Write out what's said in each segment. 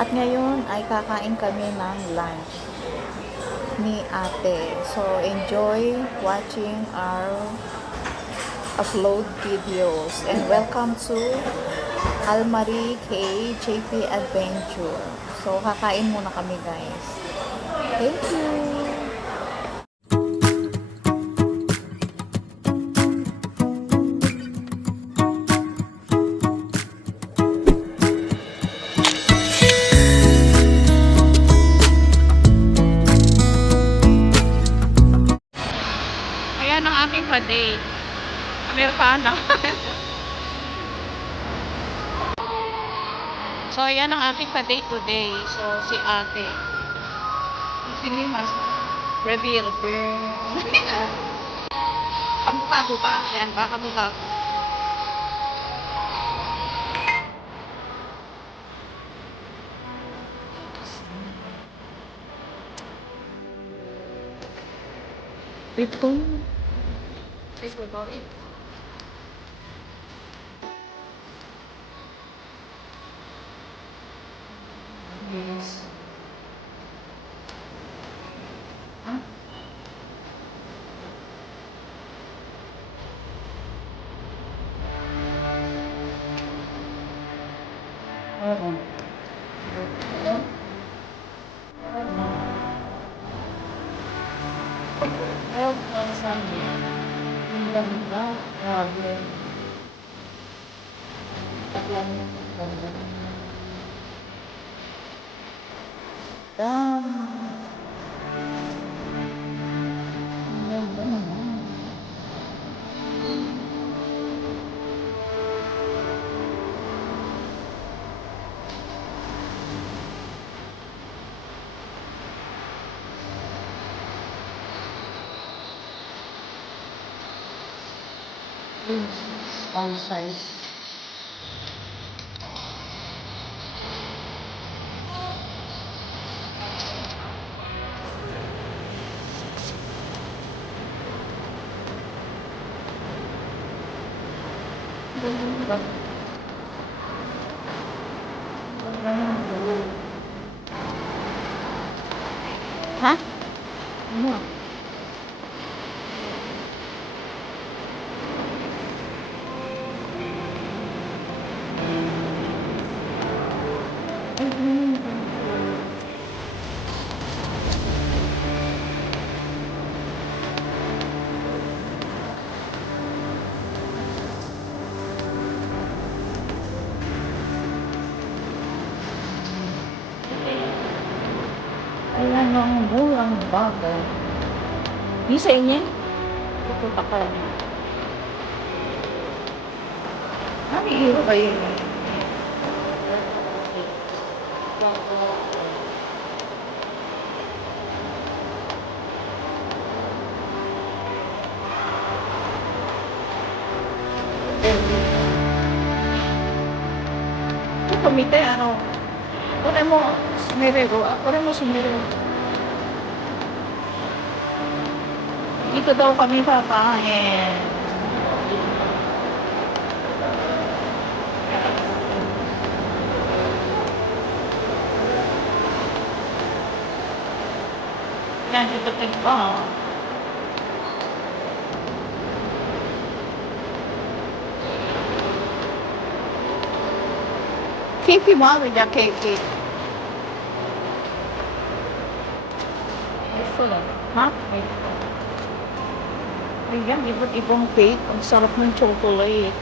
At ngayon ay kakain kami ng lunch ni ate. So, enjoy watching our upload videos. And welcome to Almarie K. JP Adventure. So, kakain muna kami guys. Thank you! Ayan ang aking pa-date. Amerikana. So, ayan ang aking pa-date today. So, si ate. Hindi mas reveal. Ang mukha ko pa. Ayan, baka mukha ko. Ito. Ito ba? Yes. Huh? Oo. Help on Sunday. Hindi ba? Grabe. All size. Ha? Ano? Ayan ang bulang bagay. Di sa inyo? Pupunta ka niya. Ano iyo ba yun? Kumite, ano? Kunin mo sumirero. Kunin mo sumirero. Dito daw kami papahin. Yan, dito tigpa. Kepi mo ako dyan, kepi. Gusto lang. Ha? Ayan, iba't ibang cake. Ang sarap ng chocolate.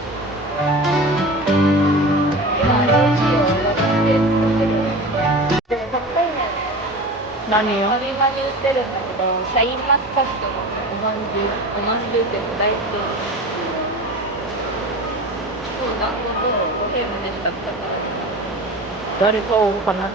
Nani yun? ファミマに売ってるんだけど、シャインマスカットのおまんじゅうって大好き。そう、団子とおヘムでしたったから。誰かおるかな?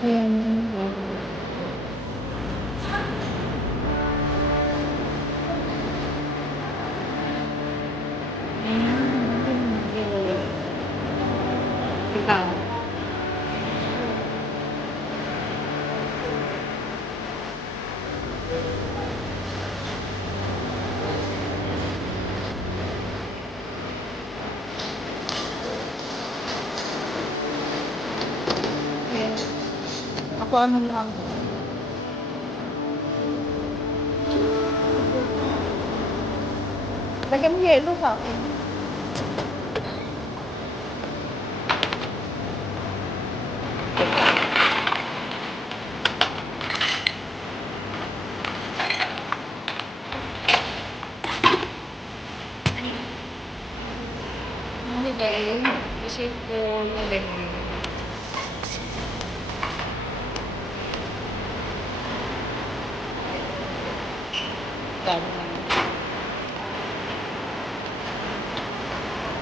Ayan. Ako ano lang. Lagyan mo yelo sa akin. Hindi ba eh? Kasi ko nalagyan. Tama lang.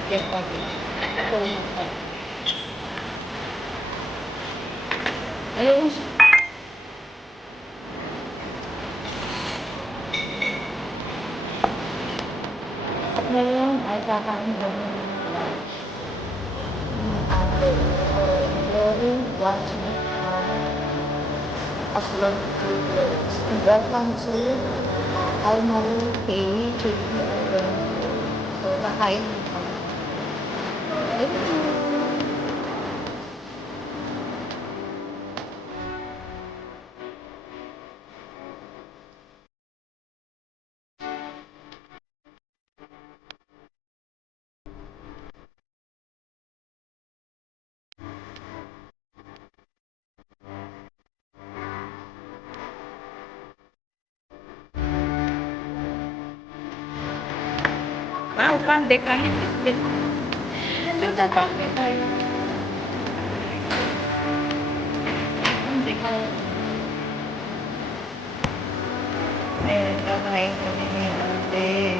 Yan pa rin. Ito mo pa. Ayun. Ngayon ay kakain kami ng lunch ni ate. So, enjoy watching upload videos. And welcome to Almaro page. So, kakain kami. Ayun. Wow, pandai kami. Ganda kami. Pandai kami. Ayan, kakain kami ni ate.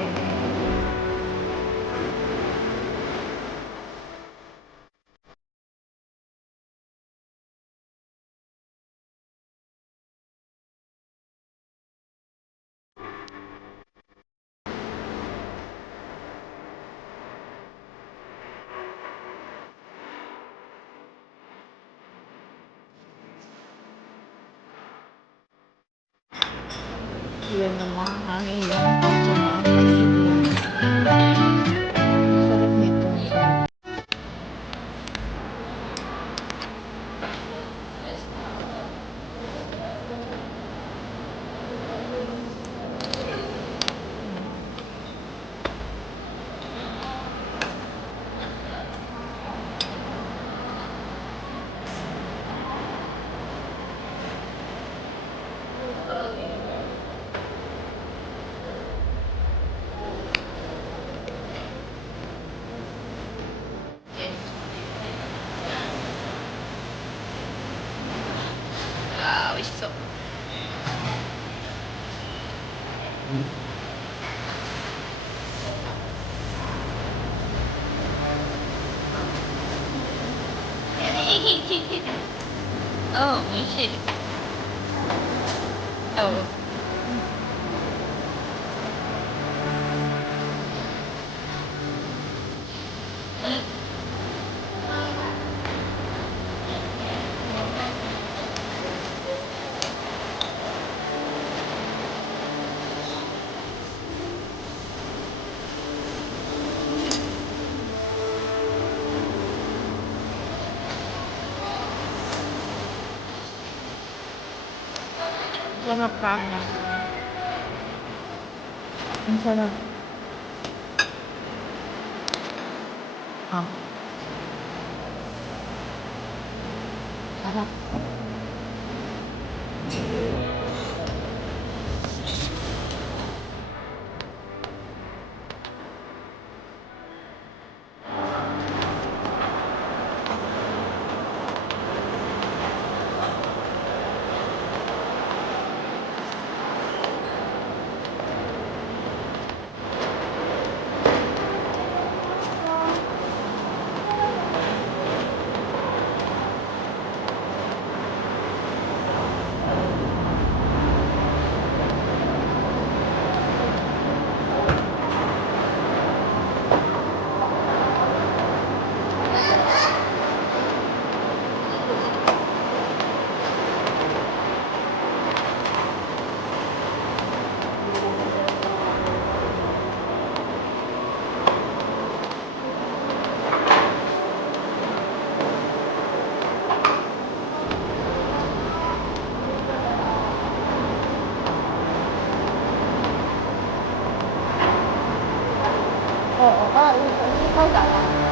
Yan naman ang iyong pagmamahal. Sarap nito. Ah, 美味しそう。うん、美味しい。うん。Sarap kaya. Ang sarap. Ah, sarap. Hold on.